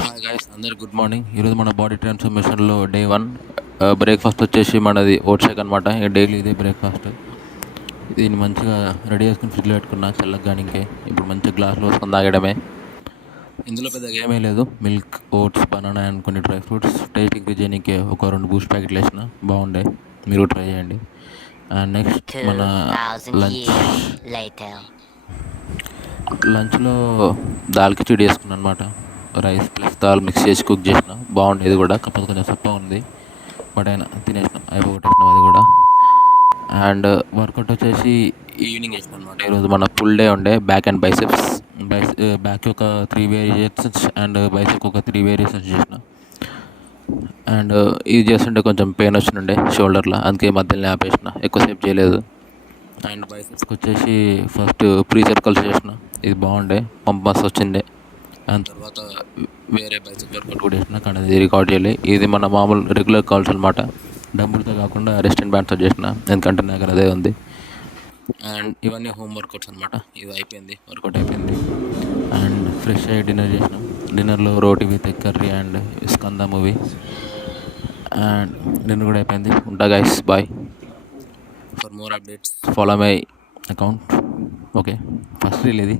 Hi guys, అందరు good morning. ఈరోజు మన బాడీ ట్రాన్స్ఫర్మేషన్లో డే 1 బ్రేక్ఫాస్ట్ వచ్చేసి మనది ఓట్స్ షేక్ అనమాట. డైలీ ఇదే బ్రేక్ఫాస్ట్. దీన్ని మంచిగా రెడీ చేసుకుని ఫ్రిడ్జ్లో పెట్టుకున్నా చల్లగానికే. ఇప్పుడు మంచిగా గ్లాస్లో వేసుకొని తాగడమే. ఇందులో పెద్దగా ఏమీ లేదు, మిల్క్, ఓట్స్, బనానా అండ్ కొన్ని డ్రై ఫ్రూట్స్. టేస్ట్ ఇంక్రీజ్ చేయడానికి ఒక 2 బూస్ట్ ప్యాకెట్లు వేసిన, బాగుండే. మీరు ట్రై చేయండి. అండ్ నెక్స్ట్ మన 2000 లంచ్. years later. లంచ్లో దాల్ కిచిడి వేసుకున్నాను అనమాట. రైస్ ప్లస్ దాల్ మిక్స్ చేసి కుక్ చేసిన, బాగుంది. ఇది కూడా కాకపోతే కొంచెం సప్పగా ఉంది, బట్ అయినా తినేసిన, అయిపోగొట్టేసినాం అది కూడా. అండ్ వర్కౌట్ వచ్చేసి ఈవినింగ్ చేసిన అనమాట. ఈరోజు మన ఫుల్ డే ఉండే బ్యాక్ అండ్ బైసెప్స్. బ్యాక్ ఒక 3 వేరియేషన్స్ అండ్ బైసెప్ ఒక 3 వేరియేషన్స్ చేసిన. అండ్ ఇది చేస్తుంటే కొంచెం పెయిన్ వచ్చిండే షోల్డర్లో, అందుకే మధ్యలో ఆపేసిన, ఎక్కువసేపు చేయలేదు. అండ్ బైసెప్స్కి వచ్చేసి ఫస్ట్ ప్రీ సర్కిల్స్ చేసిన, ఇది బాగుండే, పంప్ మస్తు వచ్చిండే. దాని తర్వాత వేరే బైసెప్ వర్కౌట్ కూడా చేసిన, కానీ అది రికార్డ్ చేయాలి. ఇది మన మామూలు రెగ్యులర్ కాల్స్ అనమాట. డంబుల్తో కాకుండా రెస్టెంట్ బ్యాండ్తో చేసిన, ఎందుకంటే నా దగ్గర అదే ఉంది. అండ్ ఇవన్నీ హోమ్ వర్కౌట్స్ అనమాట. ఇది అయిపోయింది, వర్కౌట్ అయిపోయింది. అండ్ ఫ్రెష్ అయ్యి డిన్నర్ చేసినాం. డిన్నర్లో roti with egg curry and Skanda movie. And dinner కూడా అయిపోయింది. ఉంటా guys, bye. For more updates follow my account. Okay, first reel ఇది.